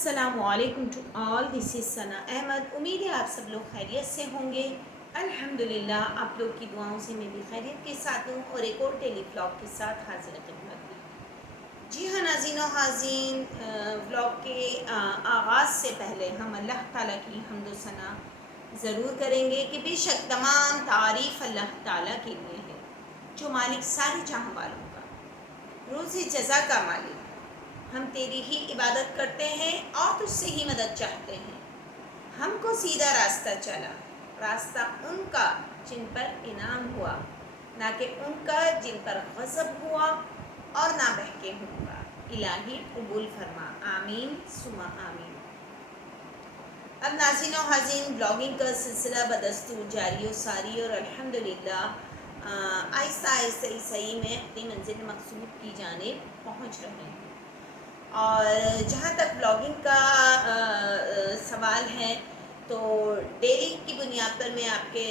السلام علیکم to all, دس از ثنا احمد۔ امید ہے آپ سب لوگ خیریت سے ہوں گے۔ الحمدللہ آپ لوگ کی دعاؤں سے میں بھی خیریت کے ساتھ ہوں اور ایک اور ٹیلی ولاگ کے ساتھ حاضر خدمت ہوں۔ جی ہاں ناظرین و حاضرین، ولاگ کے آغاز سے پہلے ہم اللہ تعالیٰ کی حمد و ثنا ضرور کریں گے کہ بے شک تمام تعریف اللہ تعالیٰ کے لیے ہے، جو مالک سارے جہاں والوں کا، روز جزا کا مالک۔ ہم تیری ہی عبادت کرتے ہیں اور تجھ سے ہی مدد چاہتے ہیں۔ ہم کو سیدھا راستہ چلا، راستہ ان کا جن پر انعام ہوا، نہ کہ ان کا جن پر غضب ہوا اور نہ بہکے ہوں کا۔ الہی قبول فرما، آمین ثم آمین۔ اب ناظرین و حاضرین، بلاگنگ کا سلسلہ بدستور جاری و ساری اور الحمدللہ آہستہ آہستہ عیسائی میں اپنی منزل مقصود کی جانب پہنچ رہے ہیں۔ اور جہاں تک بلاگنگ کا سوال ہے تو ڈیلی کی بنیاد پر میں آپ کے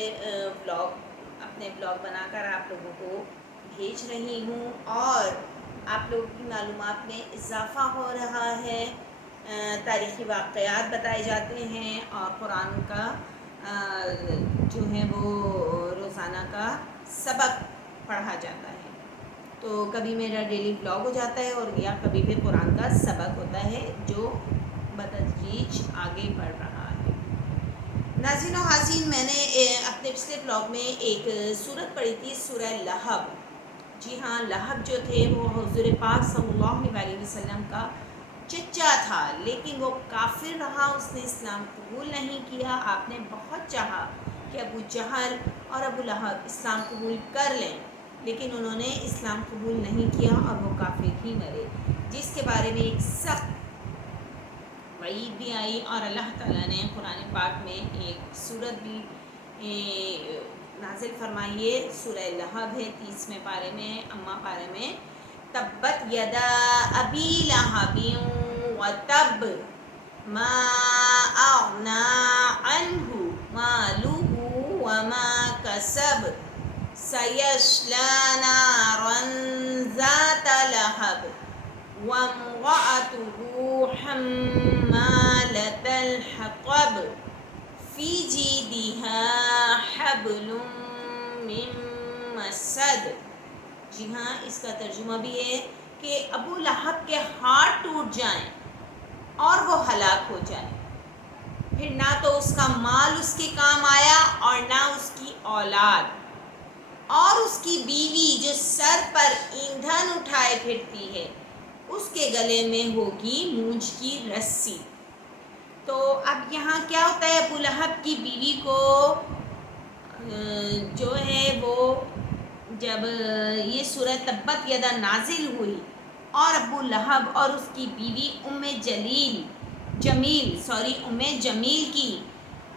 اپنے بلاگ بنا کر آپ لوگوں کو بھیج رہی ہوں اور آپ لوگوں کی معلومات میں اضافہ ہو رہا ہے، تاریخی واقعات بتائے جاتے ہیں اور قرآن کا جو ہے وہ روزانہ کا سبق پڑھا جاتا ہے۔ تو کبھی میرا ڈیلی بلاگ ہو جاتا ہے اور یا کبھی پھر قرآن کا سبق ہوتا ہے جو بتدریج آگے بڑھ رہا ہے۔ ناظرین و حاضرین، میں نے اپنے پچھلے بلاگ میں ایک سورت پڑھی تھی، سورہ لہب۔ جی ہاں، لہب جو تھے وہ حضور پاک صلی اللہ علیہ وسلم کا چچا تھا، لیکن وہ کافر رہا، اس نے اسلام قبول نہیں کیا۔ آپ نے بہت چاہا کہ ابو جہل اور ابو لہب اسلام قبول کر لیں، لیکن انہوں نے اسلام قبول نہیں کیا اور وہ کافر ہی مرے، جس کے بارے میں ایک سخت وعید بھی آئی اور اللہ تعالیٰ نے قرآن پاک میں ایک سورت بھی نازل فرمائی ہے، سورہ لہب ہے، 30ویں پارے میں، اما پارے میں، تبت یدا ابی لہب وتب ما اغنی عنہ مالہ وما کسب سیصلی نارا ذات لہب وامرأته حمالة الحطب فی جیدها حبل من مسد۔ جی ہاں، اس کا ترجمہ بھی ہے کہ ابو لہب کے ہاتھ ٹوٹ جائیں اور وہ ہلاک ہو جائے، پھر نہ تو اس کا مال اس کے کام آیا اور نہ اس کی اولاد، اور اس کی بیوی جو سر پر ایندھن اٹھائے پھرتی ہے اس کے گلے میں ہوگی مونج کی رسی۔ تو اب یہاں کیا ہوتا ہے، ابو لہب کی بیوی کو جو ہے وہ جب یہ سورہ تبت یدا نازل ہوئی اور ابو لہب اور اس کی بیوی ام جمیل کی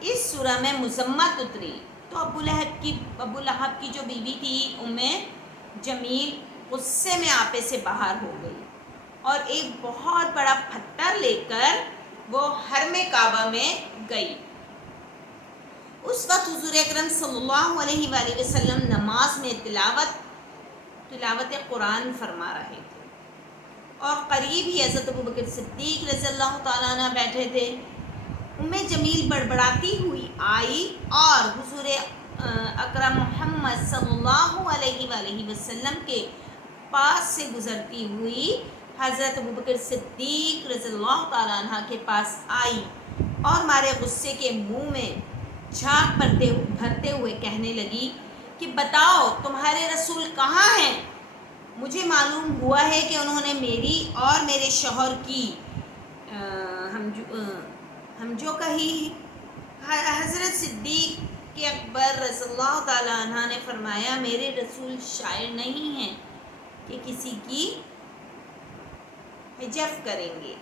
اس سورہ میں مذمت اتری، تو ابو لہب کی جو بیوی تھی ام جمیل غصے میں آپے سے باہر ہو گئی اور ایک بہت بڑا پتھر لے کر وہ حرم کعبہ میں گئی۔ اس وقت حضور اکرم صلی اللہ علیہ وآلہ وسلم نماز میں تلاوت قرآن فرما رہے تھے اور قریب ہی حضرت ابوبکر صدیق رضی اللہ تعالیٰ عنہ بیٹھے تھے۔ ام جمیل بڑبڑاتی ہوئی آئی اور حضور اکرم محمد صلی اللہ علیہ وآلہ وسلم کے پاس سے گزرتی ہوئی حضرت ابوبکر صدیق رضی اللہ تعالیٰ عنہ کے پاس آئی اور مارے غصے کے منہ میں جھاگ بھرتے ہوئے کہنے لگی کہ بتاؤ تمہارے رسول کہاں ہیں؟ مجھے معلوم ہوا ہے کہ انہوں نے میری اور میرے شوہر کی ہم جو کہی۔ حضرت صدیق اکبر رضی اللہ تعالیٰ عنہ نے فرمایا میرے رسول شاعر نہیں ہیں کہ کسی کی حجف کریں گے۔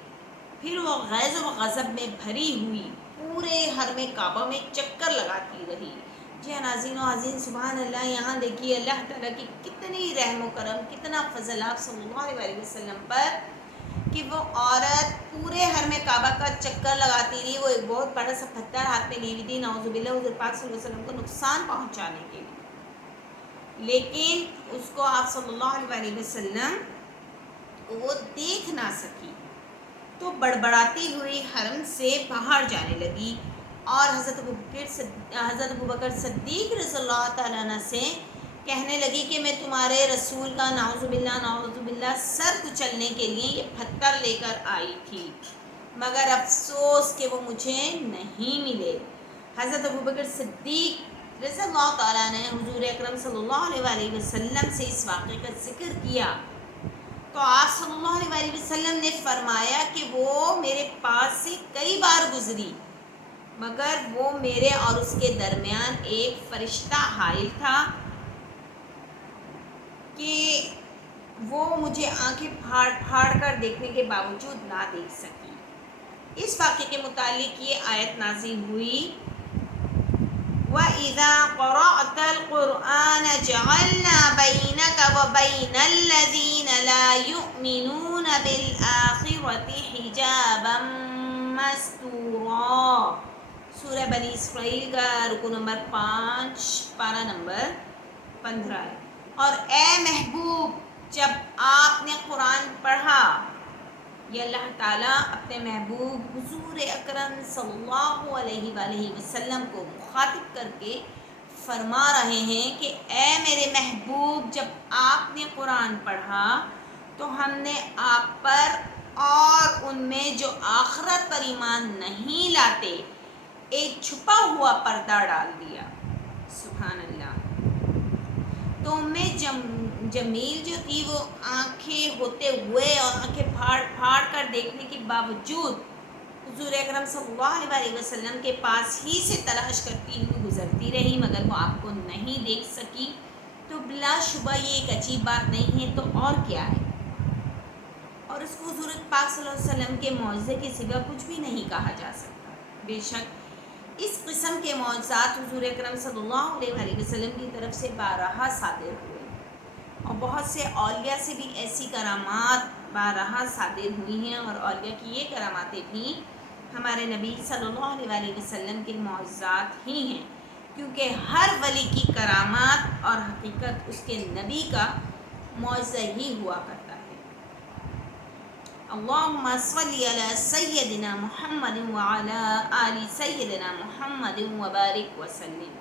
پھر وہ غیظ و غضب میں بھری ہوئی پورے حرم کعبہ میں چکر لگاتی رہی۔ جی ناظرین و حاضرین، سبحان اللہ، یہاں دیکھیے اللہ تعالیٰ کی کتنی رحم و کرم، کتنا فضل آپ صلی اللہ علیہ وسلم پر کہ وہ عورت پورے حرم کعبہ کا چکر لگاتی رہی۔ وہ ایک بہت بڑا سا پتھر ہاتھ میں لی ہوئی تھی، نعوذ باللہ حضور پاک صلی اللہ علیہ وسلم کو نقصان پہنچانے کے لیے، لیکن اس کو آپ صلی اللہ علیہ وسلم وہ دیکھ نہ سکی۔ تو وہ بڑبڑاتی ہوئی حرم سے باہر جانے لگی اور حضرت ابوبکر صدیق رضی اللہ تعالیٰ عنہ سے کہنے لگی کہ میں تمہارے رسول کا نعوذ باللہ سر کچلنے کے لیے یہ پتھر لے کر آئی تھی، مگر افسوس کہ وہ مجھے نہیں ملے۔ حضرت ابوبکر صدیق رضی اللہ تعالیٰ نے حضور اکرم صلی اللہ علیہ وسلم سے اس واقعے کا ذکر کیا تو آپ صلی اللہ علیہ وسلم نے فرمایا کہ وہ میرے پاس سے کئی بار گزری، مگر وہ میرے اور اس کے درمیان ایک فرشتہ حائل تھا کہ وہ مجھے آنکھیں پھاڑ کر دیکھنے کے باوجود نہ دیکھ سکی۔ اس واقعے کے متعلق یہ آیت نازل ہوئی، وَإِذَا قَرَأْتَ الْقُرْآنَ جَعَلْنَا بَيْنَكَ وَبَيْنَ الَّذِينَ لَا يُؤْمِنُونَ بِالْآخِرَةِ حِجَابًا مَسْتُورًا۔ سورہ بنی اسرائیل کا رکو نمبر 5 پارہ نمبر 15 ہے۔ اور اے محبوب جب آپ نے قرآن پڑھا، یہ اللہ تعالیٰ اپنے محبوب حضور اکرم صلی اللہ علیہ وآلہ وسلم کو مخاطب کر کے فرما رہے ہیں کہ اے میرے محبوب جب آپ نے قرآن پڑھا تو ہم نے آپ پر اور ان میں جو آخرت پر ایمان نہیں لاتے ایک چھپا ہوا پردہ ڈال دیا۔ سبحان اللہ۔ تو میں جمیل جو تھی وہ آنکھیں ہوتے ہوئے اور آنکھیں پھاڑ کر دیکھنے کے باوجود حضور اکرم صلی اللہ علیہ وسلم کے پاس ہی سے تلاش کرتی ہوئی گزرتی رہی، مگر وہ آپ کو نہیں دیکھ سکی۔ تو بلا شبہ یہ ایک عجیب بات نہیں ہے تو اور کیا ہے، اور اس کو حضور پاک صلی اللہ علیہ وسلم کے معجزے کے سوا کچھ بھی نہیں کہا جا سکتا۔ بے شک اس قسم کے معجزات حضور اکرم صلی اللہ علیہ وسلم کی طرف سے بارہا صادر ہوئے، اور بہت سے اولیاء سے بھی ایسی کرامات بارہا صادر ہوئی ہیں، اور اولیاء کی یہ کراماتیں بھی ہمارے نبی صلی اللہ علیہ وسلم کے معجزات ہی ہیں، کیونکہ ہر ولی کی کرامات اور حقیقت اس کے نبی کا معجزہ ہی ہوا کرتا ہے۔ اللہم صلی علی سیدنا محمد وعلی آل سیدنا محمد وبارک وسلم۔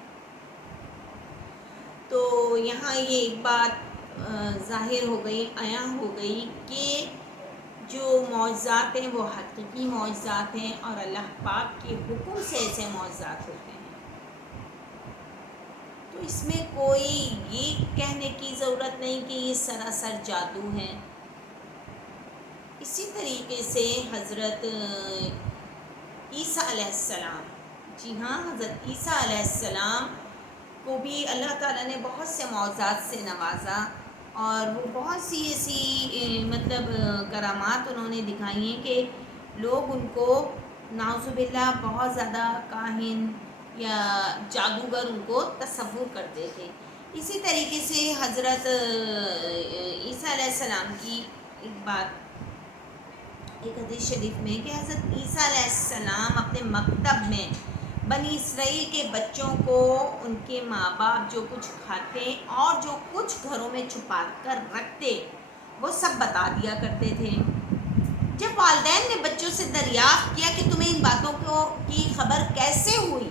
تو یہاں یہ ایک بات ظاہر ہو گئی، عیاں ہو گئی کہ جو معجزات ہیں وہ حقیقی معجزات ہیں، اور اللہ پاک کے حکم سے ایسے معجزات ہوتے ہیں۔ تو اس میں کوئی یہ کہنے کی ضرورت نہیں کہ یہ سراسر جادو ہے۔ اسی طریقے سے حضرت عیسیٰ علیہ السلام، جی ہاں، حضرت عیسیٰ علیہ السلام کو بھی اللہ تعالیٰ نے بہت سے معجزات سے نوازا، اور وہ بہت سی ایسی کرامات انہوں نے دکھائی ہیں کہ لوگ ان کو نعوذ باللہ بہت زیادہ کاہن یا جادوگر ان کو تصور کرتے تھے۔ اسی طریقے سے حضرت عیسیٰ علیہ السلام کی ایک بات ایک حدیث شریف میں کہ حضرت عیسیٰ علیہ السلام اپنے مکتب میں بنی اسرائیل کے بچوں کو ان کے ماں باپ جو کچھ کھاتے اور جو کچھ گھروں میں چھپا کر رکھتے وہ سب بتا دیا کرتے تھے۔ جب والدین نے بچوں سے دریافت کیا کہ تمہیں ان باتوں کی خبر کیسے ہوئی،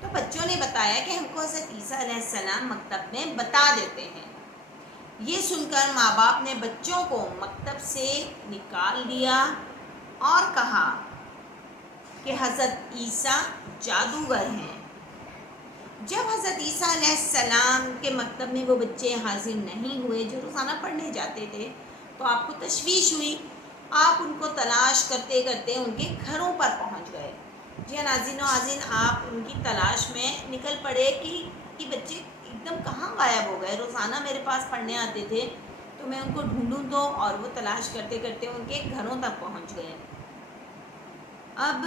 تو بچوں نے بتایا کہ ہم کو حضرت عیسیٰ علیہ السلام مکتب میں بتا دیتے ہیں۔ یہ سن کر ماں باپ نے بچوں کو مکتب سے نکال دیا اور کہا کہ حضرت عیسیٰ جادوگر ہیں۔ جب حضرت عیسیٰ علیہ السلام کے مکتب میں وہ بچے حاضر نہیں ہوئے جو روزانہ پڑھنے جاتے تھے، تو آپ کو تشویش ہوئی۔ آپ ان کو تلاش کرتے کرتے ان کے گھروں پر پہنچ گئے۔ جی ناظرین و عازرین، آپ ان کی تلاش میں نکل پڑے کہ بچے ایک دم کہاں غائب ہو گئے، روزانہ میرے پاس پڑھنے آتے تھے تو میں ان کو ڈھونڈوں تو، اور وہ تلاش کرتے کرتے ان کے گھروں تک پہنچ گئے۔ اب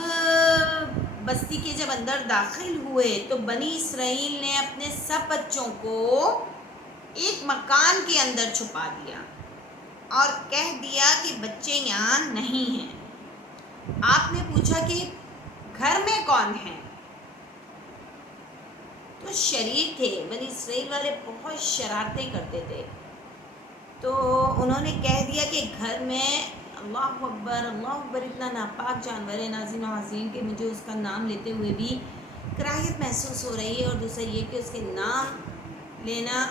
بستی کے جب اندر داخل ہوئے تو بنی اسرائیل نے اپنے سب بچوں کو ایک مکان کے اندر چھپا دیا اور کہہ دیا کہ بچے یہاں نہیں ہیں۔ آپ نے پوچھا کہ گھر میں کون ہیں؟ تو شریر تھے، بنی اسرائیل والے بہت شرارتیں کرتے تھے، تو انہوں نے کہہ دیا کہ گھر میں اللہ اکبر اتنا ناپاک جانور ہے ناظرین و حاضرین کہ مجھے اس کا نام لیتے ہوئے بھی کراہیت محسوس ہو رہی ہے، اور دوسرا یہ کہ اس کے نام لینا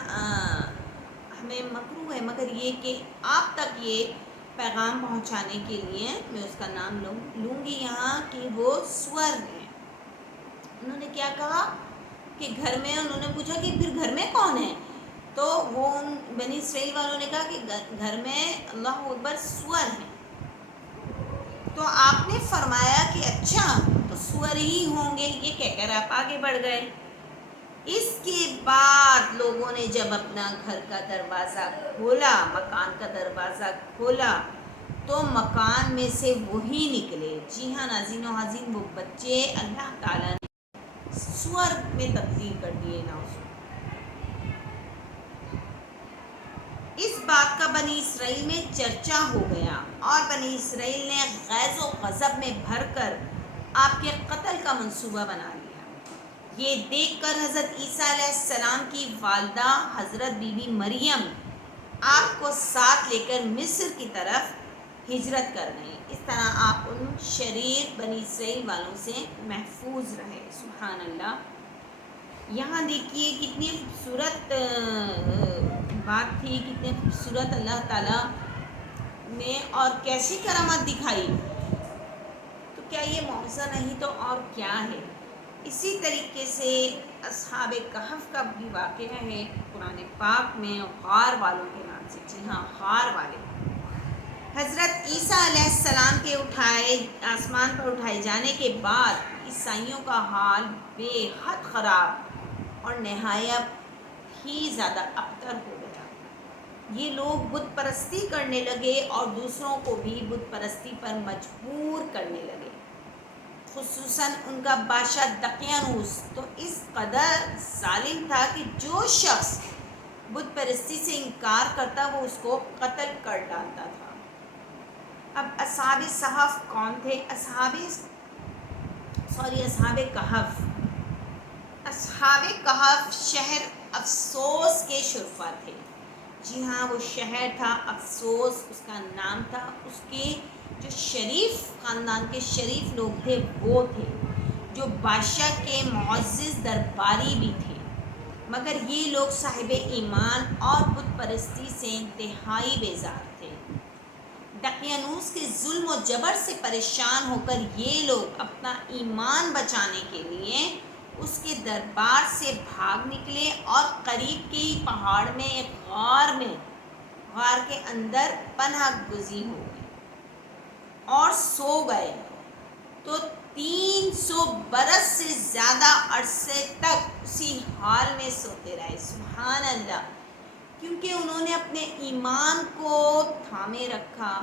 ہمیں مکروہ ہے، مگر یہ کہ آپ تک یہ پیغام پہنچانے کے لیے میں اس کا نام لوں گی یہاں کہ وہ سور ہیں۔ انہوں نے کیا کہا کہ گھر میں، انہوں نے پوچھا کہ پھر گھر میں کون ہے، تو وہ ان بنی اسرائیل والوں نے کہا کہ گھر میں اللہ اکبر سور ہیں۔ تو آپ نے فرمایا کہ اچھا تو سور ہی ہوں گے، یہ کہہ کر آپ آگے بڑھ گئے۔ اس کے بعد لوگوں نے جب اپنا گھر کا دروازہ کھولا، مکان کا دروازہ کھولا، تو مکان میں سے وہی نکلے، جی ہاں ناظرین و حاضرین، وہ بچے اللہ تعالیٰ نے سور میں تبدیل کر دیے نا۔ اس بات کا بنی اسرائیل میں چرچا ہو گیا، اور بنی اسرائیل نے غیظ و غضب میں بھر کر آپ کے قتل کا منصوبہ بنا لیا۔ یہ دیکھ کر حضرت عیسیٰ علیہ السلام کی والدہ حضرت بی بی مریم آپ کو ساتھ لے کر مصر کی طرف ہجرت کر گئیں۔ اس طرح آپ ان شریر بنی اسرائیل والوں سے محفوظ رہے۔ سبحان اللہ۔ یہاں دیکھیے کتنی خوبصورت بات تھی، کتنے خوبصورت اللہ تعالیٰ نے اور کیسی کرامت دکھائی۔ تو کیا یہ معجزہ نہیں تو اور کیا ہے؟ اسی طریقے سے اصحاب کہف کا بھی واقعہ ہے قرآن پاک میں، غار والوں کے نام سے، جی ہاں غار والے۔ حضرت عیسیٰ علیہ السلام کے آسمان پر اٹھائے جانے کے بعد عیسائیوں کا حال بے حد خراب اور نہایت ہی زیادہ ابتر ہو گیا۔ یہ لوگ بت پرستی کرنے لگے اور دوسروں کو بھی بت پرستی پر مجبور کرنے لگے، خصوصاً ان کا بادشاہ دقیانوس تو اس قدر ظالم تھا کہ جو شخص بت پرستی سے انکار کرتا وہ اس کو قتل کر ڈالتا تھا۔ اب اصحاب صحف کون تھے؟ اصحاب کہف۔ اصحاب کہف شہر افسوس کے شرفا تھے، جی ہاں وہ شہر تھا افسوس، اس کا نام تھا۔ اس کے جو شریف خاندان کے شریف لوگ تھے وہ تھے، جو بادشاہ کے معزز درباری بھی تھے، مگر یہ لوگ صاحب ایمان اور بت پرستی سے انتہائی بیزار تھے۔ دقیانوس کے ظلم و جبر سے پریشان ہو کر یہ لوگ اپنا ایمان بچانے کے لیے اس کے دربار سے بھاگ نکلے اور قریب کے ہی پہاڑ میں ایک غار کے اندر پناہ گزین ہو گئے اور سو گئے۔ تو 300 برس سے زیادہ عرصے تک اسی حال میں سوتے رہے۔ سبحان اللہ، کیونکہ انہوں نے اپنے ایمان کو تھامے رکھا،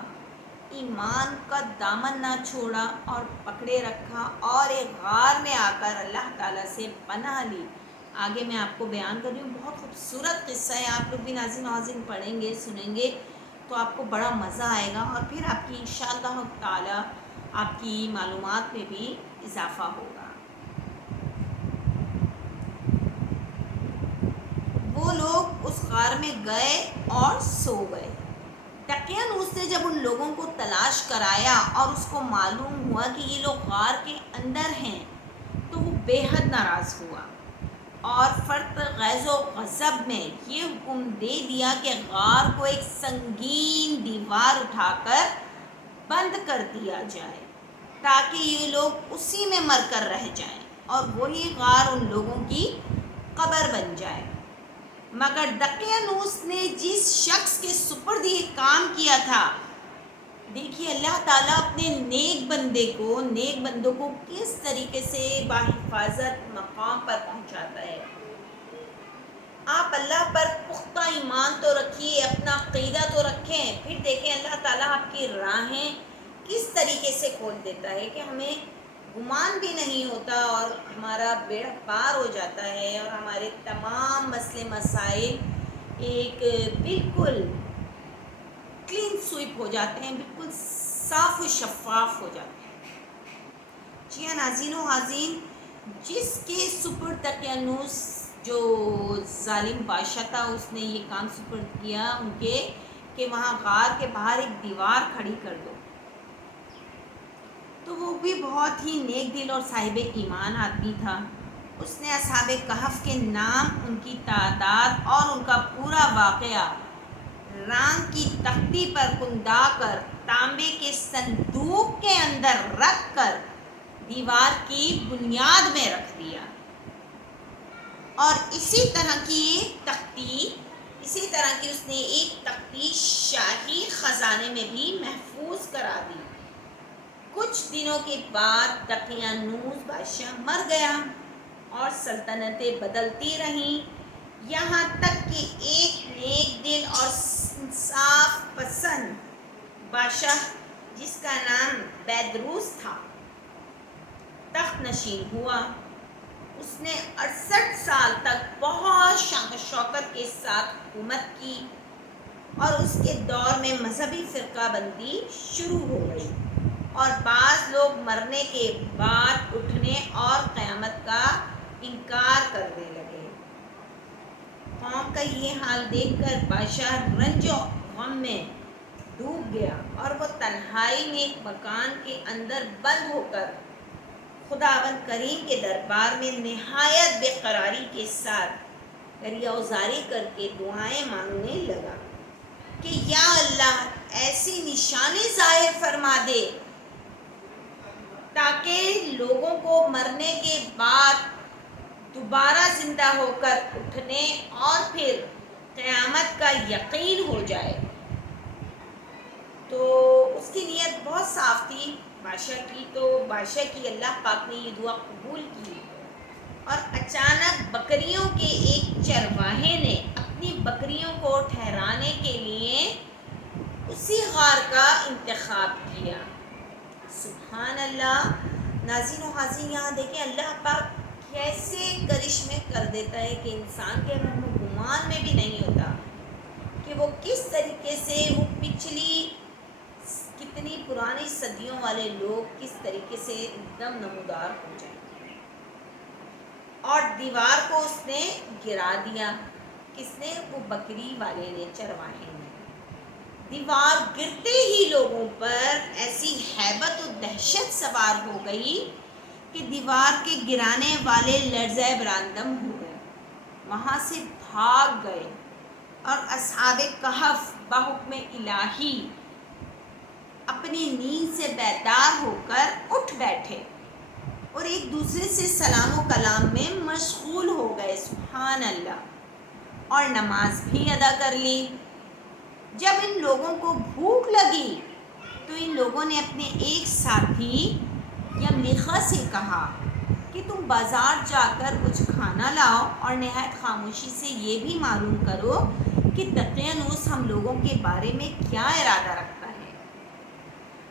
ایمان کا دامن نہ چھوڑا اور پکڑے رکھا، اور ایک غار میں آ کر اللہ تعالیٰ سے پناہ لی۔ آگے میں آپ کو بیان کر رہی ہوں، بہت خوبصورت قصہ ہے، آپ لوگ بھی ناظرین ناظرین پڑھیں گے سنیں گے تو آپ کو بڑا مزہ آئے گا، اور پھر آپ کی انشاءاللہ تعالیٰ آپ کی معلومات میں بھی اضافہ ہوگا۔ وہ لوگ اس غار میں گئے اور سو گئے۔ دقیانوس نے جب ان لوگوں کو تلاش کرایا اور اس کو معلوم ہوا کہ یہ لوگ غار کے اندر ہیں تو وہ بے حد ناراض ہوا، اور فرط غیظ و غضب میں یہ حکم دے دیا کہ غار کو ایک سنگین دیوار اٹھا کر بند کر دیا جائے تاکہ یہ لوگ اسی میں مر کر رہ جائیں اور وہی غار ان لوگوں کی قبر بن جائے۔ مگر دقیانوس نے جس شخص کے سپرد یہ کام کیا تھا، دیکھیے اللہ تعالیٰ اپنے نیک بندوں کو کس طریقے سے بحفاظت مقام پر پہنچاتا ہے۔ آپ اللہ پر پختہ ایمان تو رکھیے، اپنا عقیدہ تو رکھیں، پھر دیکھیں اللہ تعالیٰ آپ کی راہیں کس طریقے سے کھول دیتا ہے کہ ہمیں گمان بھی نہیں ہوتا اور ہمارا بیڑا پار ہو جاتا ہے، اور ہمارے تمام مسئلے مسائل ایک بالکل کلین سوئپ ہو جاتے ہیں، بالکل صاف و شفاف ہو جاتے ہیں۔ جی ہاں ناظرین و حاضرین، جس کے سپرد دقیانوس جو ظالم بادشاہ تھا، اس نے یہ کام سپرد کیا ان کے کہ وہاں غار کے باہر ایک دیوار کھڑی کر دو، بھی بہت ہی نیک دل اور صاحب ایمان آدمی تھا۔ اس نے اصحاب کہف کے نام، ان کی تعداد اور ان کا پورا واقعہ رانگ کی تختی پر کندا کر تانبے کے صندوق کے اندر رکھ کر دیوار کی بنیاد میں رکھ دیا، اور اسی طرح کی اس نے ایک تختی شاہی خزانے میں بھی محفوظ کرا دی۔ کچھ دنوں کے بعد دقیانوس بادشاہ مر گیا اور سلطنتیں بدلتی رہیں، یہاں تک کہ ایک نیک دل اور انصاف پسند بادشاہ جس کا نام بیدروس تھا تخت نشین ہوا۔ اس نے 68 سال تک بہت شان و شوکت کے ساتھ حکومت کی، اور اس کے دور میں مذہبی فرقہ بندی شروع ہو گئی، اور بعض لوگ مرنے کے بعد اٹھنے اور قیامت کا انکار کرنے لگے۔ قوم کا یہ حال دیکھ کر بادشاہ رنج و غم میں ڈوب گیا، اور وہ تنہائی میں ایک مکان کے اندر بند ہو کر خداوند کریم کے دربار میں نہایت بے قراری کے ساتھ گریہوزاری کر کے دعائیں مانگنے لگا کہ یا اللہ ایسی نشانی ظاہر فرما دے تاکہ لوگوں کو مرنے کے بعد دوبارہ زندہ ہو کر اٹھنے اور پھر قیامت کا یقین ہو جائے۔ تو اس کی نیت بہت صاف تھی بادشاہ کی، تو بادشاہ کی اللہ پاک نے یہ دعا قبول کی، اور اچانک بکریوں کے ایک چرواہے نے اپنی بکریوں کو ٹھہرانے کے لیے اسی غار کا انتخاب کیا۔ سبحان اللہ۔ ناظرین و حاضرین، یہاں دیکھیں اللہ پاک کیسے کرشمے کر دیتا ہے کہ انسان کے گمان میں بھی نہیں ہوتا کہ وہ کس طریقے سے وہ پچھلی کتنی پرانی صدیوں والے لوگ کس طریقے سے ایک دم نمودار ہو جائیں گے۔ اور دیوار کو اس نے گرا دیا۔ کس نے؟ وہ بکری والے نے، چرواہے نے۔ دیوار گرتے ہی لوگوں پر ایسی ہیبت و دہشت سوار ہو گئی کہ دیوار کے گرانے والے لرزہ براندم ہو گئے، وہاں سے بھاگ گئے، اور اصحاب کہف بحکم الہی اپنی نیند سے بیدار ہو کر اٹھ بیٹھے اور ایک دوسرے سے سلام و کلام میں مشغول ہو گئے۔ سبحان اللہ۔ اور نماز بھی ادا کر لی۔ جب ان لوگوں کو بھوک لگی تو ان لوگوں نے اپنے ایک ساتھی یملیخا سے کہا کہ تم بازار جا کر کچھ کھانا لاؤ، اور نہایت خاموشی سے یہ بھی معلوم کرو کہ دقیانوس ہم لوگوں کے بارے میں کیا ارادہ رکھتا ہے۔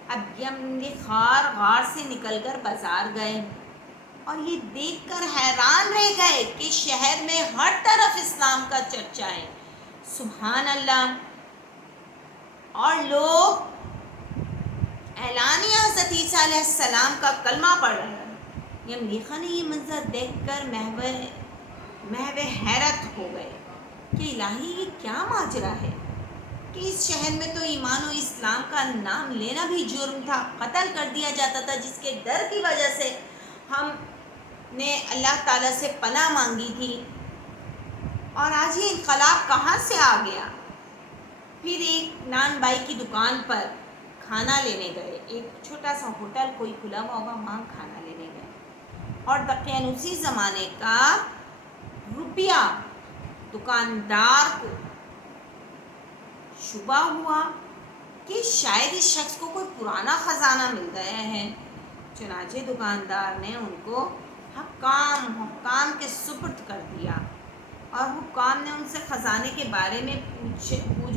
اب یملیخا غار سے نکل کر بازار گئے، اور یہ دیکھ کر حیران رہ گئے کہ شہر میں ہر طرف اسلام کا چرچا ہے۔ سبحان اللہ۔ اور لوگ اعلانیہ حضرت عیسیٰ علیہ السلام کا کلمہ پڑھ رہے ہیں۔ یملیخا نے یہ منظر دیکھ کر محو حیرت ہو گئے کہ الہی یہ کیا ماجرا ہے کہ اس شہر میں تو ایمان و اسلام کا نام لینا بھی جرم تھا، قتل کر دیا جاتا تھا، جس کے ڈر کی وجہ سے ہم نے اللہ تعالیٰ سے پناہ مانگی تھی، اور آج یہ انقلاب کہاں سے آ گیا۔ پھر ایک نان بائی کی دکان پر کھانا لینے گئے، ایک چھوٹا سا ہوٹل کوئی کھلا ہوا ہوگا، وہاں کھانا لینے گئے، اور دقیانوسی زمانے کا روپیہ دکاندار کو شبہ ہوا کہ شاید اس شخص کو کوئی پرانا خزانہ مل گیا ہے۔ چنانچہ دکاندار نے ان کو حکام کے سپرد کر دیا، اور حکام نے ان سے خزانے کے بارے میں پوچھ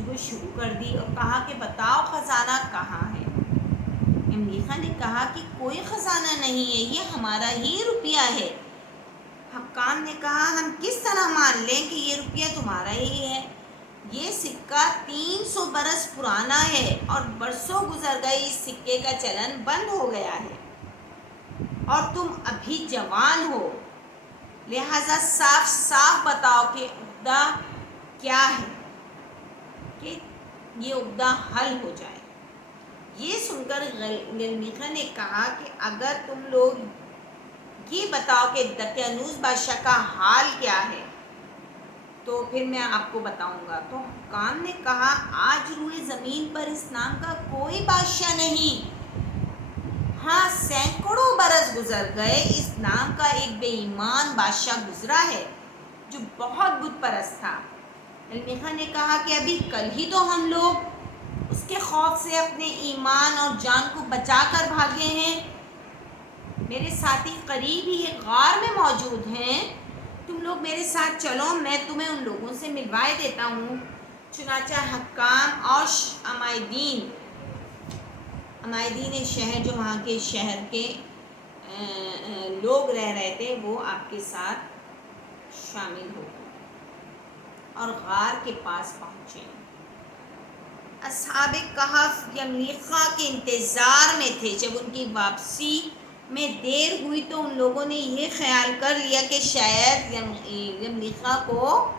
گچھ شروع کر دی اور کہا کہ بتاؤ خزانہ کہاں ہے۔ یملیخا نے کہا کہ کوئی خزانہ نہیں ہے، یہ ہمارا ہی روپیہ ہے۔ حکام نے کہا ہم کس طرح مان لیں کہ یہ روپیہ تمہارا ہی ہے؟ یہ سکہ 300 برس پرانا ہے، اور برسوں گزر گئے، اس سکے کا چلن بند ہو گیا ہے، اور تم ابھی جوان ہو، لہذا صاف صاف بتاؤ کہ عقدہ کیا ہے کہ یہ عقدہ حل ہو جائے۔ یہ سن کر غلمیخہ نے کہا کہ اگر تم لوگ یہ بتاؤ کہ دقیانوس بادشاہ کا حال کیا ہے تو پھر میں آپ کو بتاؤں گا۔ تو حکام نے کہا آج روئے زمین پر اس نام کا کوئی بادشاہ نہیں، ہاں سینکڑوں برس گزر گئے، اس نام کا ایک بے ایمان بادشاہ گزرا ہے جو بہت بت پرست تھا۔ غلمیخہ نے کہا کہ ابھی کل ہی تو ہم لوگ اس کے خوف سے اپنے ایمان اور جان کو بچا کر بھاگے ہیں، میرے ساتھی قریب ہی ایک غار میں موجود ہیں، تم لوگ میرے ساتھ چلو، میں تمہیں ان لوگوں سے ملوائے دیتا ہوں۔ چنانچہ حکام اور عمائدین شہر، جو وہاں کے شہر کے لوگ رہ رہے تھے، وہ آپ کے ساتھ شامل ہو گئے اور غار کے پاس پہنچے۔ اصحاب کہف یملیخا کے انتظار میں تھے۔ جب ان کی واپسی میں دیر ہوئی تو ان لوگوں نے یہ خیال کر لیا کہ شاید یملیخا کو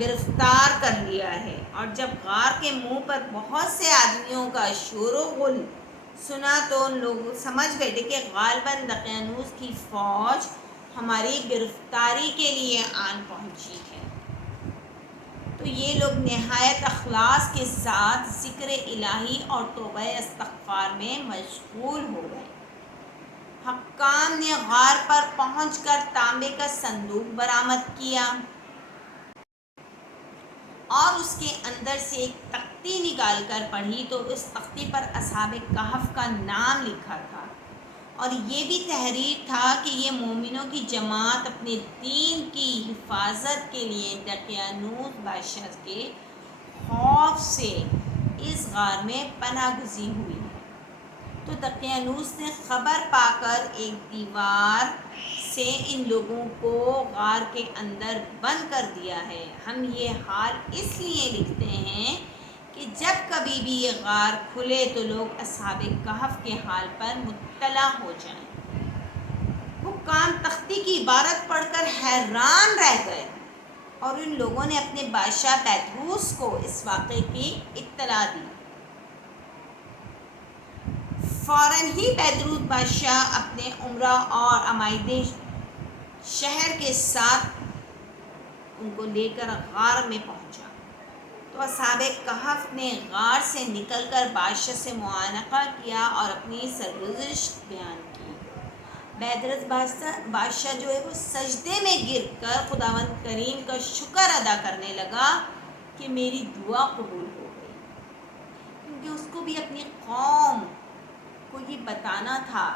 گرفتار کر لیا ہے، اور جب غار کے منہ پر بہت سے آدمیوں کا شور و غل سنا تو ان لوگ سمجھ بیٹھے کہ غالباً دقیانوس کی فوج ہماری گرفتاری کے لیے آن پہنچی ہے۔ تو یہ لوگ نہایت اخلاص کے ساتھ ذکر الہی اور توبہ استغفار میں مشغول ہو گئے۔ حکام نے غار پر پہنچ کر تانبے کا صندوق برآمد کیا اور اس کے اندر سے ایک تختی نکال کر پڑھی تو اس تختی پر اصحاب کہف کا نام لکھا تھا، اور یہ بھی تحریر تھا کہ یہ مومنوں کی جماعت اپنے دین کی حفاظت کے لیے دقیانوس بادشاہ کے خوف سے اس غار میں پناہ گزین ہوئی ہے۔ تو دقیانوس نے خبر پا کر ایک دیوار سے ان لوگوں کو غار کے اندر بند کر دیا ہے۔ ہم یہ حال اس لیے لکھتے ہیں کہ جب کبھی بھی یہ غار کھلے تو لوگ اصحاب کہف کے حال پر مطلع ہو جائیں۔ حکام تختی کی عبارت پڑھ کر حیران رہ گئے اور ان لوگوں نے اپنے بادشاہ بیدروس کو اس واقعے کی اطلاع دی۔ فوراً ہی بیدروس بادشاہ اپنے امراء اور عمائدین شہر کے ساتھ ان کو لے کر غار میں پہنچا۔ تو اصحاب کہف نے غار سے نکل کر بادشاہ سے معانقہ کیا اور اپنی سرگزشت بیان کی۔ بیدرس بادشاہ جو ہے وہ سجدے میں گر کر خداوند کریم کا شکر ادا کرنے لگا کہ میری دعا قبول ہو گئی، کیونکہ اس کو بھی اپنی قوم کو یہ بتانا تھا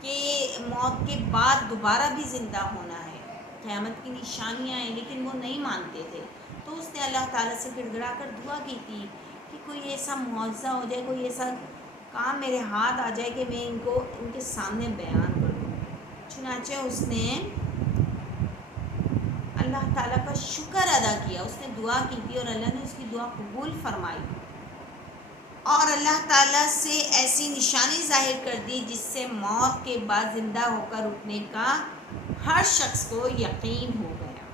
کہ موت کے بعد دوبارہ بھی زندہ ہونا ہے، قیامت کی نشانیاں ہیں، لیکن وہ نہیں مانتے تھے۔ تو اس نے اللہ تعالیٰ سے گڑ گڑا کر دعا کی تھی کہ کوئی ایسا معجزہ ہو جائے، کوئی ایسا کام میرے ہاتھ آ جائے کہ میں ان کے سامنے بیان کر دوں۔ چنانچہ اس نے اللہ تعالیٰ کا شکر ادا کیا، اس نے دعا کی تھی اور اللہ نے اس کی دعا قبول فرمائی، اور اللہ تعالیٰ سے ایسی نشانی ظاہر کر دی جس سے موت کے بعد زندہ ہو کر اٹھنے کا ہر شخص کو یقین ہو گیا۔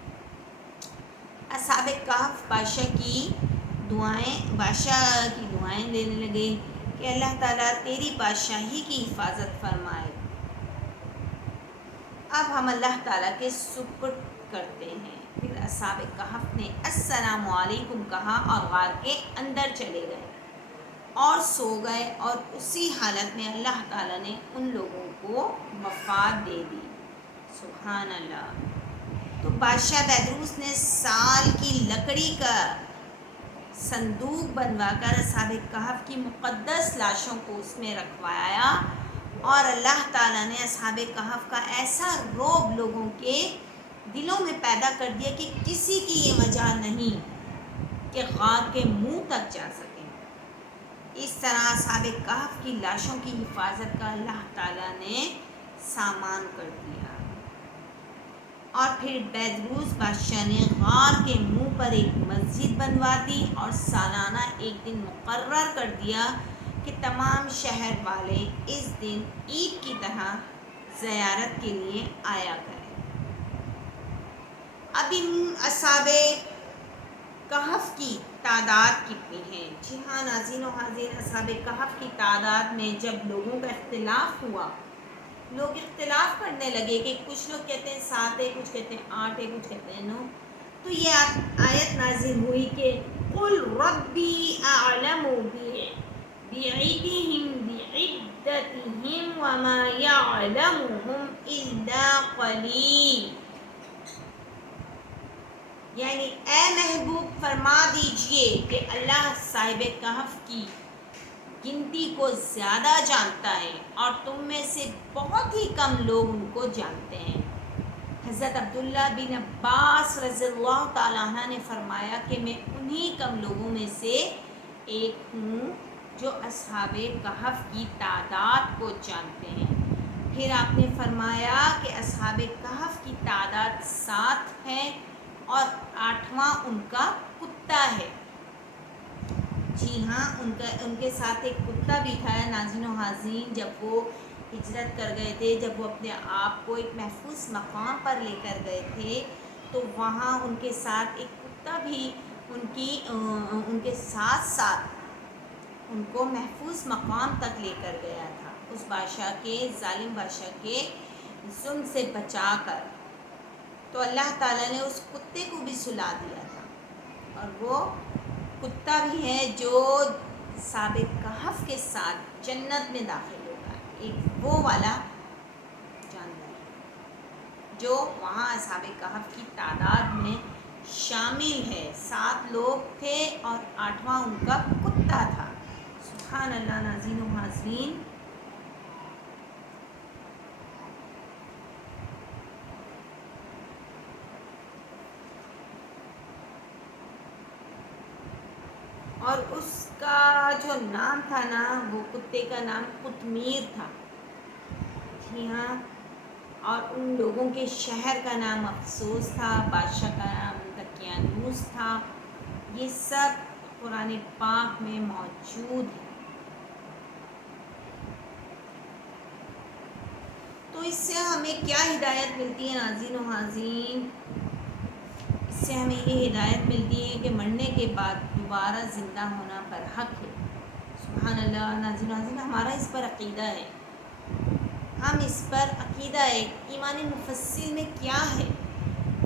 اصحاب کہف بادشاہ کی دعائیں دینے لگے کہ اللہ تعالیٰ تیری بادشاہی کی حفاظت فرمائے۔ اب ہم اللہ تعالیٰ کے سپرد کرتے ہیں۔ پھر اصحاب کہف نے السلام علیکم کہا اور غار کے اندر چلے گئے اور سو گئے، اور اسی حالت میں اللہ تعالیٰ نے ان لوگوں کو وفات دے دی۔ سبحان اللہ۔ تو بادشاہ بیدروس نے سال کی لکڑی کا صندوق بنوا کر اصحاب کہف کی مقدس لاشوں کو اس میں رکھوایا، اور اللہ تعالیٰ نے اصحاب کہف کا ایسا رعب لوگوں کے دلوں میں پیدا کر دیا کہ کسی کی یہ مجال نہیں کہ غار کے منہ تک جا سکیں۔ اس طرح اصحاب کہف کی لاشوں کی حفاظت کا اللہ تعالیٰ نے سامان کر دیا۔ اور پھر بیدروس بادشاہ نے غار کے منہ پر ایک مسجد بنوا دی اور سالانہ ایک دن مقرر کر دیا کہ تمام شہر والے اس دن عید کی طرح زیارت کے لیے آیا کریں۔ اب ان اصحاب کہف کی تعداد کتنی ہے؟ جی ہاں ناظرین و حاضرین، اصحاب کہف کی تعداد میں جب لوگوں کا اختلاف ہوا، لوگ اختلاف کرنے لگے کہ کچھ لوگ کہتے ہیں 7 ہے، کچھ کہتے ہیں 8 ہے، کچھ کہتے ہیں 9، تو یہ آیت نازل ہوئی کہ قل ربی اعلم بعدہم بعدتہم وما یعلمہم الا قلیل، یعنی اے محبوب فرما دیجئے کہ اللہ صاحب کہف کی گنتی کو زیادہ جانتا ہے اور تم میں سے بہت ہی کم لوگ ان کو جانتے ہیں۔ حضرت عبداللہ بن عباس رضی اللہ تعالیٰ عنہ نے فرمایا کہ میں انہی کم لوگوں میں سے ایک ہوں جو اصحاب کہف کی تعداد کو جانتے ہیں۔ پھر آپ نے فرمایا کہ اصحاب کہف کی تعداد 7 ہے اور 8واں ان کا کتا ہے۔ جی ہاں، ان کے ساتھ ایک کتا بھی تھا ناظرین و حاضرین، جب وہ ہجرت کر گئے تھے، جب وہ اپنے آپ کو ایک محفوظ مقام پر لے کر گئے تھے، تو وہاں ان کے ساتھ ایک کتا بھی ان کے ساتھ ساتھ ان کو محفوظ مقام تک لے کر گیا تھا، اس بادشاہ کے، ظالم بادشاہ کے ظلم سے بچا کر۔ تو اللہ تعالیٰ نے اس کتے کو بھی سلا دیا تھا، اور وہ کتا بھی ہے جو اصحاب کہف کے ساتھ جنت میں داخل ہوگا، ایک وہ والا جانور جو وہاں اصحاب کہف کی تعداد میں شامل ہے۔ 7 لوگ تھے اور 8واں ان کا کتا تھا۔ سبحان اللہ ناظرین و حاضرین، اور اس کا جو نام تھا نا، وہ کتے کا نام قطمیر تھا۔ جی ہاں، اور ان لوگوں کے شہر کا نام افسوس تھا، بادشاہ کا نام دقیانوس تھا۔ یہ سب قرآن پاک میں موجود ہے۔ تو اس سے ہمیں کیا ہدایت ملتی ہے ناظرین و حاضرین؟ اس سے ہمیں یہ ہدایت ملتی ہے کہ مرنے کے بعد دوبارہ زندہ ہونا برحق ہے۔ سبحان اللہ ناظرین و حاضرین، ہمارا اس پر عقیدہ ہے، ہم اس پر عقیدہ ہے۔ ایمان مفصل میں کیا ہے،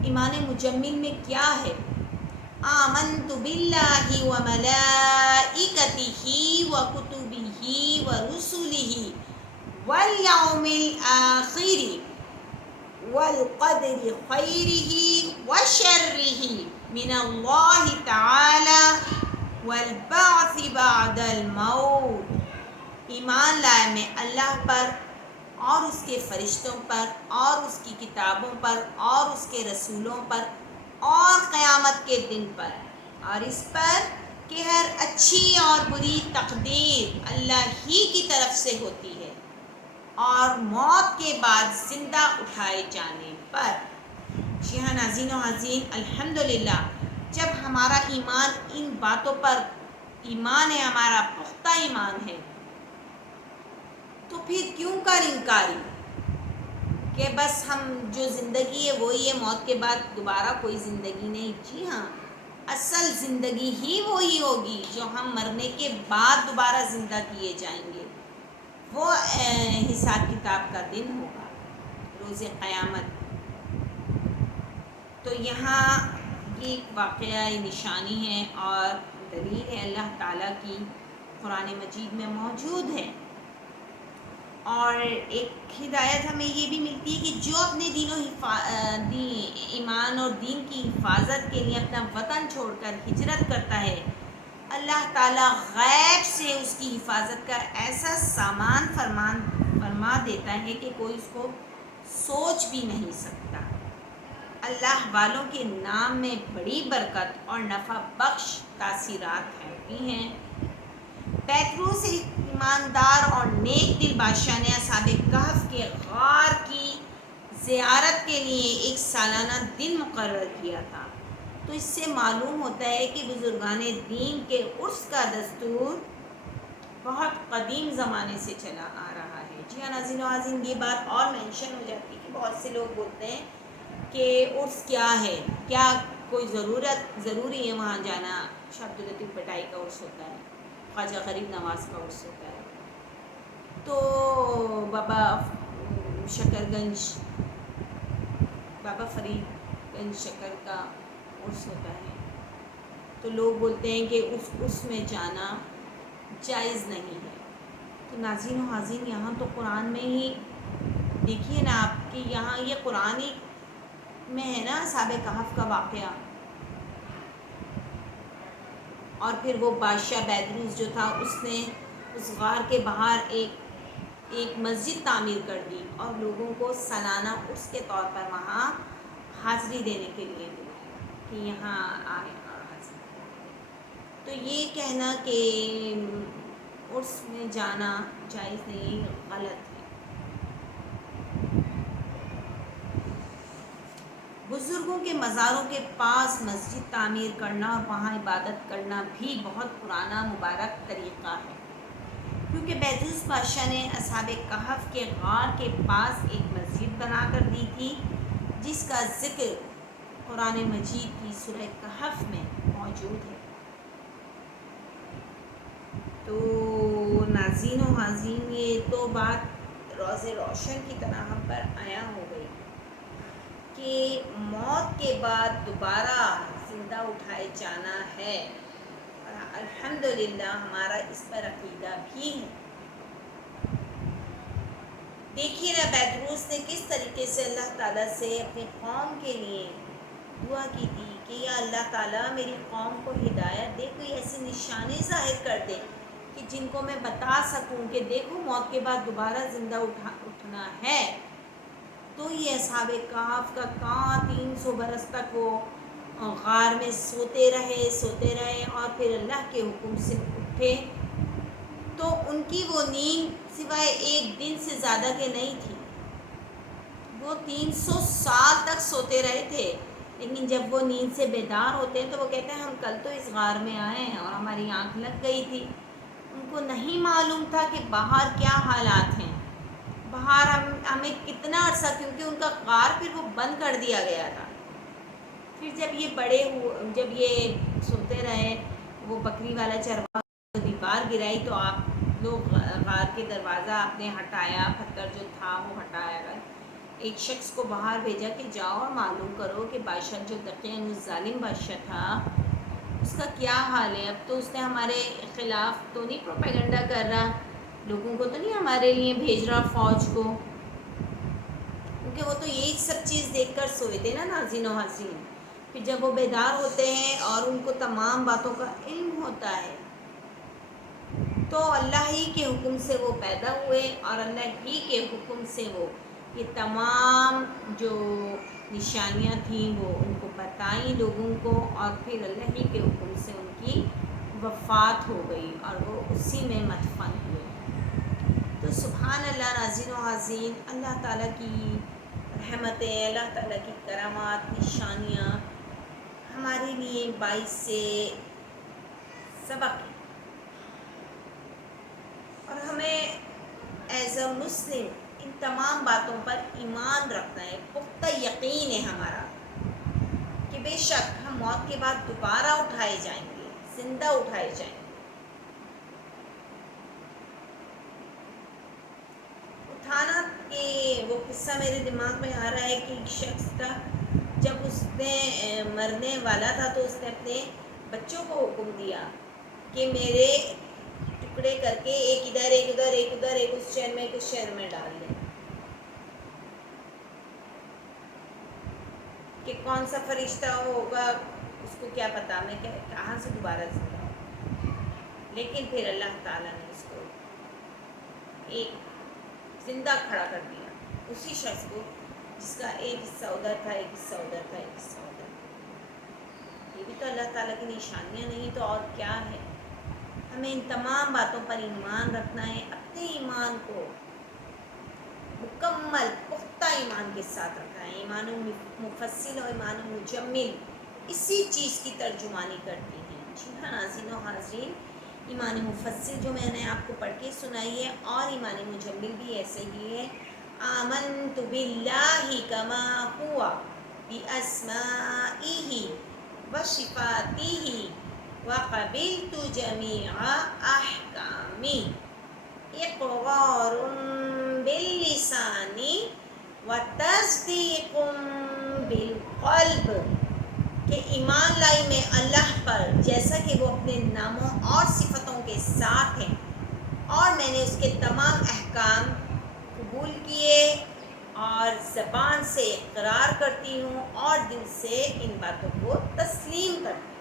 ایمان مجمل میں کیا ہے؟ آمنت باللہ وملائکتہ وکتبہ ورسلہ والیوم الآخر والقدر خیرہ وشرہ من اللہ تعالی والبعث بعد الموت۔ ایمان لائے میں اللہ پر اور اس کے فرشتوں پر اور اس کی کتابوں پر اور اس کے رسولوں پر اور قیامت کے دن پر، اور اس پر کہ ہر اچھی اور بری تقدیر اللہ ہی کی طرف سے ہوتی ہے، اور موت کے بعد زندہ اٹھائے جانے پر۔ جی ہاں ناظرین و حاضرین، الحمدللہ جب ہمارا ایمان ان باتوں پر ایمان ہے، ہمارا پختہ ایمان ہے، تو پھر کیوں کر انکاری کہ بس ہم جو زندگی ہے وہی ہے، موت کے بعد دوبارہ کوئی زندگی نہیں۔ جی ہاں، اصل زندگی ہی وہی ہوگی جو ہم مرنے کے بعد دوبارہ زندہ کیے جائیں گے، وہ حساب کتاب کا دن ہوگا، روز قیامت۔ تو یہاں ایک واقعہ نشانی ہے اور دلیل ہے اللہ تعالیٰ کی، قرآن مجید میں موجود ہے۔ اور ایک ہدایت ہمیں یہ بھی ملتی ہے کہ جو اپنے ایمان اور دین کی حفاظت کے لیے اپنا وطن چھوڑ کر ہجرت کرتا ہے، اللہ تعالیٰ غیب سے اس کی حفاظت کا ایسا سامان فرما دیتا ہے کہ کوئی اس کو سوچ بھی نہیں سکتا۔ اللہ والوں کے نام میں بڑی برکت اور نفع بخش تاثیرات ہوتی ہیں۔ پیتروس ایک ایماندار اور نیک دل بادشاہ نے اصحاب کہف کے غار کی زیارت کے لیے ایک سالانہ دن مقرر کیا تھا۔ تو اس سے معلوم ہوتا ہے کہ بزرگان دین کے عرس کا دستور بہت قدیم زمانے سے چلا آ رہا ہے۔ جی ہاں ناظرین و حاضرین، یہ بات اور مینشن ہو جاتی ہے کہ بہت سے لوگ بولتے ہیں کہ عرس کیا ہے، کیا کوئی ضروری ہے وہاں جانا. شاہ عبداللطیف بٹائی کا عرس ہوتا ہے, خواجہ غریب نواز کا عرس ہوتا ہے, تو بابا شکر گنج, بابا فرید گنج شکر کا عرس ہوتا ہے. تو لوگ بولتے ہیں کہ اس میں جانا جائز نہیں ہے. تو ناظرین و حاضرین, یہاں تو قرآن میں ہی دیکھیے نا آپ کہ یہاں یہ قرآن ہی میں ہے نا اصحاب کہف کا واقعہ. اور پھر وہ بادشاہ بیدروس جو تھا اس نے اس غار کے باہر ایک مسجد تعمیر کر دی اور لوگوں کو سالانہ عرس کے طور پر وہاں حاضری دینے کے لیے بلایا کہ یہاں آئے اور حاضری. تو یہ کہنا کہ عرس میں جانا جائز نہیں, غلط ہے. بزرگوں کے مزاروں کے پاس مسجد تعمیر کرنا اور وہاں عبادت کرنا بھی بہت پرانا مبارک طریقہ ہے, کیونکہ بیدروس بادشاہ نے اصحاب کہف کے غار کے پاس ایک مسجد بنا کر دی تھی جس کا ذکر قرآن مجید کی سورہ کہف میں موجود ہے. تو ناظرین و حاضرین, یہ تو بات روز روشن کی طرح ہم پر عیاں ہو گئی کہ موت کے بعد دوبارہ زندہ اٹھائے جانا ہے, اور الحمدللہ ہمارا اس پر عقیدہ بھی ہے. دیکھیے نا بیدروس نے کس طریقے سے اللہ تعالیٰ سے اپنی قوم کے لیے دعا کی تھی کہ یا اللہ تعالیٰ میری قوم کو ہدایت دے, کوئی ایسی نشانی ظاہر کر دے کہ جن کو میں بتا سکوں کہ دیکھو موت کے بعد دوبارہ زندہ اٹھنا ہے. تو یہ اصحاب کہف کا کہاں 300 برس تک وہ غار میں سوتے رہے اور پھر اللہ کے حکم سے اٹھے. تو ان کی وہ نیند سوائے ایک دن سے زیادہ کے نہیں تھی, وہ 300 سال تک سوتے رہے تھے. لیکن جب وہ نیند سے بیدار ہوتے ہیں تو وہ کہتے ہیں ہم کل تو اس غار میں آئے ہیں اور ہماری آنکھ لگ گئی تھی. ان کو نہیں معلوم تھا کہ باہر کیا حالات ہیں, باہر ہمیں کتنا عرصہ, کیونکہ ان کا غار پھر وہ بند کر دیا گیا تھا. پھر جب یہ بڑے جب یہ سوتے رہے, وہ بکری والا چرواہا دیوار گرائی تو آپ لوگ غار کے دروازہ آپ نے ہٹایا, پتھر جو تھا وہ ہٹایا گیا. ایک شخص کو باہر بھیجا کہ جاؤ اور معلوم کرو کہ بادشاہ جو دقیانوس ظالم بادشاہ تھا اس کا کیا حال ہے. اب تو اس نے ہمارے خلاف تو نہیں پروپیگنڈا کر رہا, لوگوں کو تو نہیں ہمارے لیے بھیج رہا فوج کو, کیونکہ وہ تو یہی سب چیز دیکھ کر سوئے تھے نا ناظرین و حاضرین. پھر جب وہ بیدار ہوتے ہیں اور ان کو تمام باتوں کا علم ہوتا ہے تو اللہ ہی کے حکم سے وہ پیدا ہوئے اور اللہ ہی کے حکم سے وہ یہ تمام جو نشانیاں تھیں وہ ان کو بتائیں لوگوں کو, اور پھر اللہ ہی کے حکم سے ان کی وفات ہو گئی اور وہ اسی میں مدفن ہوئے. تو سبحان اللہ ناظرین و حاضرین, اللہ تعالیٰ کی رحمتیں, اللہ تعالیٰ کی کرامات, نشانیاں ہمارے لیے باعث سے سبق ہے, اور ہمیں ایز اے مسلم ان تمام باتوں پر ایمان رکھنا ہے. پختہ یقین ہے ہمارا کہ بے شک ہم موت کے بعد دوبارہ اٹھائے جائیں گے, زندہ اٹھائے جائیں گے. اٹھانا کہ وہ قصہ میرے دماغ میں آ رہا ہے کہ ایک شخص کا جب اس نے مرنے والا تھا تو اس نے اپنے بچوں کو حکم دیا کہ میرے ٹکڑے کر کے ایک ادھر ایک ادھر ایک ادھر, ایک اس شہر میں ایک اس شہر میں ڈال دیں, کہ کون سا فرشتہ ہوگا اس کو کیا پتا میں کہاں سے دوبارہ زندہ ہوں. لیکن پھر اللہ تعالیٰ نے اس کو ایک زندہ کھڑا کر دیا, اسی شخص کو جس کا ایک حصہ ادھر تھا, ایک حصہ ادھر تھا, ایک حصہ ادھر تھا. یہ بھی تو اللہ تعالیٰ کی نشانیاں نہیں تو اور کیا ہے. ہمیں ان تمام باتوں پر ایمان رکھنا ہے, اپنے ایمان کو مکمل پختہ ایمان کے ساتھ رکھنا ہے. ایمان مفصل اور ایمان مجمل اسی چیز کی ترجمانی کرتی ہیں. جی ہاں ناظرین و حاضرین, ایمان مفصل جو میں نے آپ کو پڑھ کے سنائی ہے اور ایمان مجمل بھی ایسے ہی ہے. آمنت باللہ کما ہوا باسمائہ وصفاته وقبلت جميع أحكامي اقرار باللسان وتصدیق بالقلب کہ ایمان لائی میں اللہ پر جیسا کہ وہ اپنے ناموں اور صفتوں کے ساتھ ہیں، اور میں نے اس کے تمام احکام قبول کیے اور زبان سے اقرار کرتی ہوں اور دل سے ان باتوں کو تسلیم کرتی ہوں۔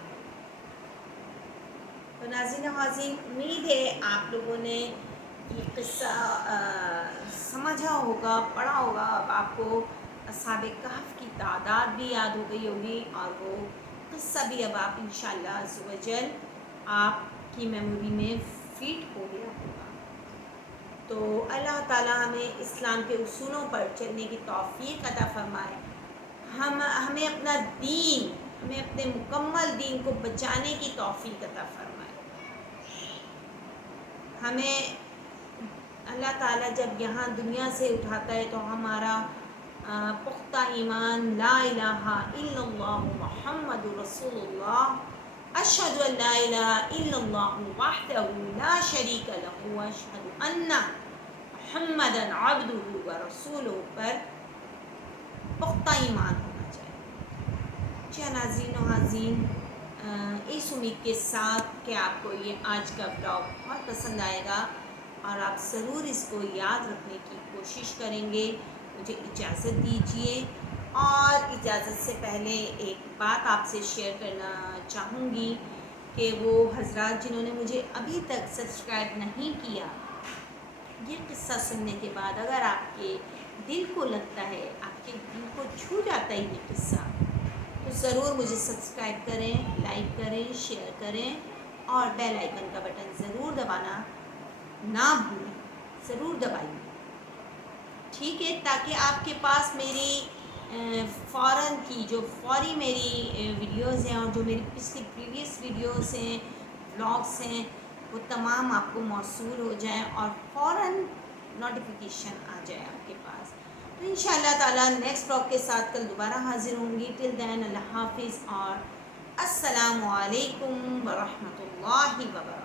تو ناظرین نوازین، امید ہے آپ لوگوں نے یہ قصہ سمجھا ہوگا، پڑھا ہوگا، اب آپ کو اصحاب کہف کی تعداد بھی یاد ہو گئی ہوگی اور وہ قصہ بھی اب آپ انشاءاللہ عز و جل آپ کی میموری میں فٹ ہو گیا ہوگا۔ تو اللہ تعالیٰ ہمیں اسلام کے اصولوں پر چلنے کی توفیق عطا فرمائے، ہمیں اپنا دین، ہمیں اپنے مکمل دین کو بچانے کی توفیق عطا فرمائے۔ ہمیں اللہ تعالیٰ جب یہاں دنیا سے اٹھاتا ہے تو ہمارا پختہ ایمان لا الہ الا اللہ محمد رسول اللہ، اشہد ان لا الہ الا اللہ وحدہ لا شریک لہ واشہد ان محمدا عبدہ ورسولہ پر پختہ ایمان ہونا چاہیے۔ جی ناظرین و حاضرین، اس امید کے ساتھ کہ آپ کو یہ آج کا بلاگ بہت پسند آئے گا اور آپ ضرور اس کو یاد رکھنے کی کوشش کریں گے، مجھے اجازت دیجیے۔ اور اجازت سے پہلے ایک بات آپ سے شیئر کرنا چاہوں گی کہ وہ حضرات جنہوں نے مجھے ابھی تک سبسکرائب نہیں کیا، یہ قصہ سننے کے بعد اگر آپ کے دل کو لگتا ہے، آپ کے دل کو چھو جاتا ہے یہ قصہ، تو ضرور مجھے سبسکرائب کریں، لائک کریں، شیئر کریں اور بیل آئیکن کا بٹن ضرور دبانا نہ بھولیں، ضرور دبائیے، ٹھیک ہے، تاکہ آپ کے پاس میری فوراً کی جو فوری میری ویڈیوز ہیں اور جو میری پریویس ویڈیوز ہیں، بلاگس ہیں، وہ تمام آپ کو موصول ہو جائیں اور فوراً نوٹیفیکیشن آ جائے آپ کے پاس۔ تو انشاءاللہ تعالیٰ نیکسٹ بلاگ کے ساتھ کل دوبارہ حاضر ہوں گی۔ ٹل دین اللہ حافظ اور السلام علیکم ورحمۃ اللہ وبرکاتہ۔